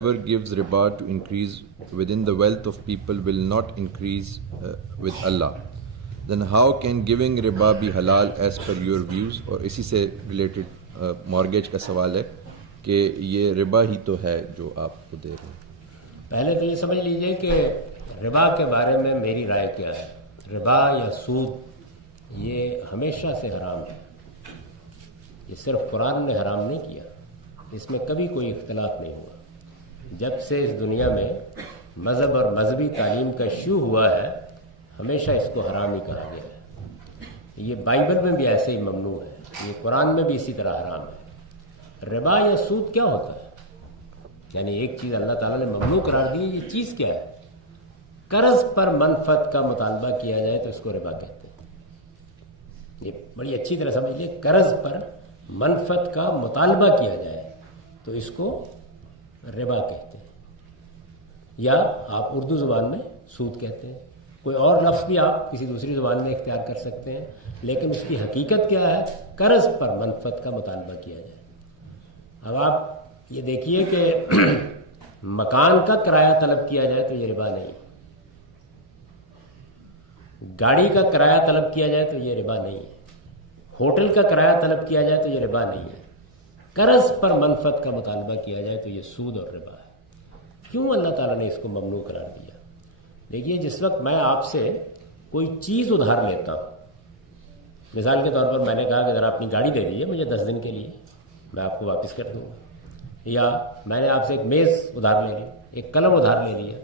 Whoever gives riba to increase within the wealth of people will not increase with Allah. Then how can giving riba be halal as per your views? اور اسی سے related mortgage کا سوال ہے کہ یہ ربا ہی تو ہے جو آپ کو دے رہے ہیں. پہلے تو یہ سمجھ لیجئے کہ ربا کے بارے میں میری رائے کیا ہے. ربا یا سود یہ ہمیشہ سے حرام ہے. یہ صرف قرآن نے حرام نہیں کیا, اس میں کبھی کوئی اختلاف نہیں ہوا. جب سے اس دنیا میں مذہب اور مذہبی تعلیم کا شروع ہوا ہے ہمیشہ اس کو حرام ہی کہا گیا ہے. یہ بائبل میں بھی ایسے ہی ممنوع ہے, یہ قرآن میں بھی اسی طرح حرام ہے. ربا یا سود کیا ہوتا ہے؟ یعنی ایک چیز اللہ تعالیٰ نے ممنوع قرار دی, یہ چیز کیا ہے؟ قرض پر منفعت کا مطالبہ کیا جائے تو اس کو ربا کہتے ہیں. یہ بڑی اچھی طرح سمجھ لیجیے, قرض پر منفعت کا مطالبہ کیا جائے تو اس کو ربا کہتے ہیں, یا آپ اردو زبان میں سود کہتے ہیں. کوئی اور لفظ بھی آپ کسی دوسری زبان میں اختیار کر سکتے ہیں, لیکن اس کی حقیقت کیا ہے؟ قرض پر منفعت کا مطالبہ کیا جائے. اب آپ یہ دیکھیے کہ مکان کا کرایہ طلب کیا جائے تو یہ ربا نہیں, گاڑی کا کرایہ طلب کیا جائے تو یہ ربا نہیں ہے, ہوٹل کا کرایہ طلب کیا جائے تو یہ ربا نہیں ہے. قرض پر منفعت کا مطالبہ کیا جائے تو یہ سود اور ربا ہے. کیوں اللہ تعالیٰ نے اس کو ممنوع قرار دیا؟ دیکھیے, جس وقت میں آپ سے کوئی چیز ادھار لیتا ہوں, مثال کے طور پر میں نے کہا کہ ذرا اپنی گاڑی دے دیجیے مجھے 10 دن کے لیے, میں آپ کو واپس کر دوں گا. یا میں نے آپ سے ایک میز ادھار لے لی, ایک قلم ادھار لے لیا,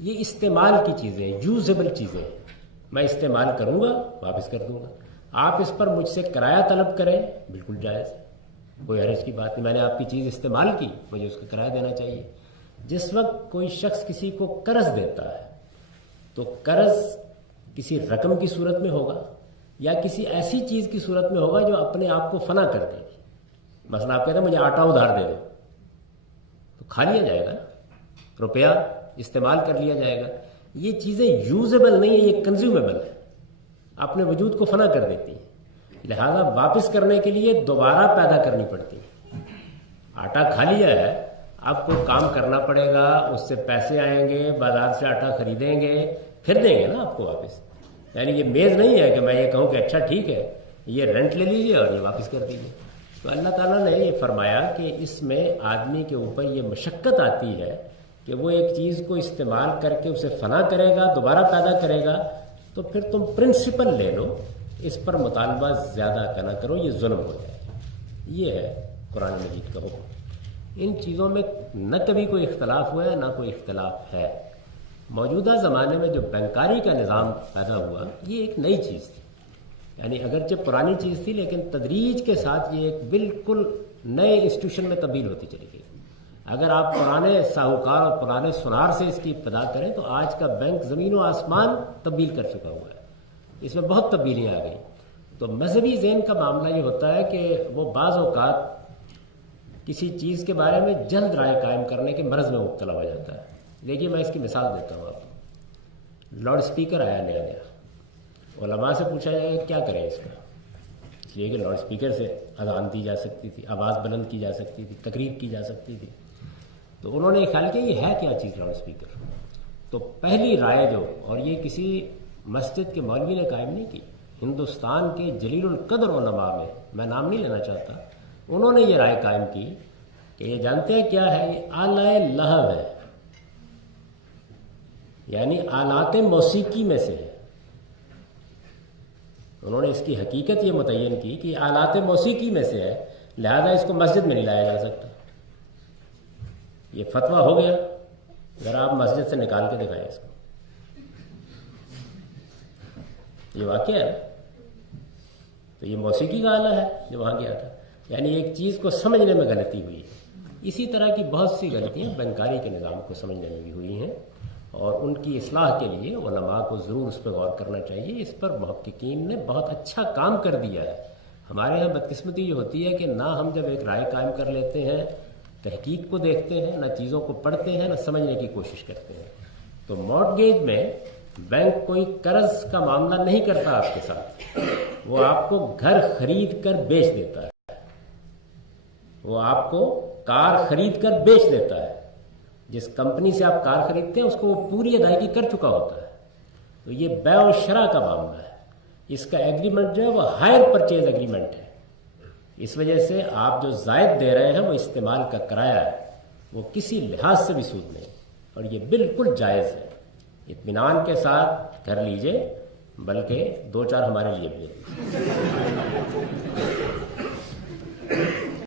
یہ استعمال کی چیزیں ہیں, یوزیبل چیزیں ہیں, میں استعمال کروں گا واپس کر دوں گا. آپ اس پر مجھ سے کرایہ طلب کریں, بالکل جائز ہے, کوئی حرج کی بات نہیں. میں نے آپ کی چیز استعمال کی, مجھے اس کا کرایہ دینا چاہیے. جس وقت کوئی شخص کسی کو قرض دیتا ہے تو قرض کسی رقم کی صورت میں ہوگا یا کسی ایسی چیز کی صورت میں ہوگا جو اپنے آپ کو فنا کر دے گی. مثلا آپ کہتے ہیں مجھے آٹا ادھار دے دو, تو کھا لیا جائے گا, روپیہ استعمال کر لیا جائے گا. یہ چیزیں یوزیبل نہیں ہیں, یہ کنزیومیبل ہے, اپنے وجود کو فنا کر دیتی ہیں. لہذا واپس کرنے کے لیے دوبارہ پیدا کرنی پڑتی ہے. آٹا کھا لیا ہے, اب کوئی کام کرنا پڑے گا, اس سے پیسے آئیں گے, بازار سے آٹا خریدیں گے, پھر دیں گے نا آپ کو واپس. یعنی یہ میز نہیں ہے کہ میں یہ کہوں کہ اچھا ٹھیک ہے یہ رینٹ لے لیجیے اور یہ واپس کر دیجیے. تو اللہ تعالیٰ نے یہ فرمایا کہ اس میں آدمی کے اوپر یہ مشقت آتی ہے کہ وہ ایک چیز کو استعمال کر کے اسے فنا کرے گا, دوبارہ پیدا کرے گا, تو پھر تم پرنسپل لے لو, اس پر مطالبہ زیادہ کا نہ کرو, یہ ظلم ہو جائے. یہ ہے قرآن مجید کا حکم. ان چیزوں میں نہ کبھی کوئی اختلاف ہوا ہے نہ کوئی اختلاف ہے. موجودہ زمانے میں جو بینکاری کا نظام پیدا ہوا یہ ایک نئی چیز تھی, یعنی اگرچہ پرانی چیز تھی لیکن تدریج کے ساتھ یہ ایک بالکل نئے انسٹیٹیوشن میں تبدیل ہوتی چلی گئی. اگر آپ پرانے ساہوکار اور پرانے سنار سے اس کی ابتدا کریں تو آج کا بینک زمین و آسمان تبدیل کر چکا ہوا ہے, اس میں بہت تبدیلیاں آ گئی. تو مذہبی ذہن کا معاملہ یہ ہوتا ہے کہ وہ بعض اوقات کسی چیز کے بارے میں جلد رائے قائم کرنے کے مرض میں مبتلا ہو جاتا ہے. دیکھیے میں اس کی مثال دیتا ہوں آپ کو. لاؤڈ اسپیکر آیا نیا نیا, علماء سے پوچھا جائے گا کیا کریں اس کا, اس لیے کہ لاؤڈ اسپیکر سے اذان دی جا سکتی تھی, آواز بلند کی جا سکتی تھی, تقریر کی جا سکتی تھی. تو انہوں نے خیال کیا یہ ہے کیا چیز لاؤڈ اسپیکر. تو پہلی رائے جو, اور یہ کسی مسجد کے مولوی نے قائم نہیں کی, ہندوستان کے جلیل القدر علماء میں نام نہیں لینا چاہتا, انہوں نے یہ رائے قائم کی کہ یہ جانتے ہیں کیا ہے, یہ آلہ لہو ہے, یعنی آلات موسیقی میں سے ہے. انہوں نے اس کی حقیقت یہ متعین کی کہ آلات موسیقی میں سے ہے, لہذا اس کو مسجد میں نہیں لایا جا سکتا. یہ فتویٰ ہو گیا, ذرا آپ مسجد سے نکال کے دکھائیں اس کو. یہ واقعہ ہے, تو یہ موسیقی کا آلہ ہے جو وہاں گیا تھا. یعنی ایک چیز کو سمجھنے میں غلطی ہوئی. اسی طرح کی بہت سی غلطیاں بینکاری کے نظام کو سمجھنے میں بھی ہوئی ہیں, اور ان کی اصلاح کے لیے علماء کو ضرور اس پہ غور کرنا چاہیے. اس پر محققین نے بہت اچھا کام کر دیا ہے. ہمارے یہاں بدقسمتی یہ ہوتی ہے کہ نہ ہم جب ایک رائے قائم کر لیتے ہیں تحقیق کو دیکھتے ہیں, نہ چیزوں کو پڑھتے ہیں, نہ سمجھنے کی کوشش کرتے ہیں. تو مارٹگیج میں بینک کوئی قرض کا معاملہ نہیں کرتا آپ کے ساتھ, وہ آپ کو گھر خرید کر بیچ دیتا ہے, وہ آپ کو کار خرید کر بیچ دیتا ہے, جس کمپنی سے آپ کار خریدتے ہیں اس کو وہ پوری ادائیگی کر چکا ہوتا ہے. تو یہ بیع و شراء کا معاملہ ہے. اس کا ایگریمنٹ جو ہے وہ ہائر پرچیز ایگریمنٹ ہے. اس وجہ سے آپ جو زائد دے رہے ہیں وہ استعمال کا کرایہ ہے, وہ کسی لحاظ سے بھی سود نہیں, اور یہ بالکل جائز ہے. اطمینان کے ساتھ گھر لیجئے, بلکہ 2-4 ہمارے لیے بھی.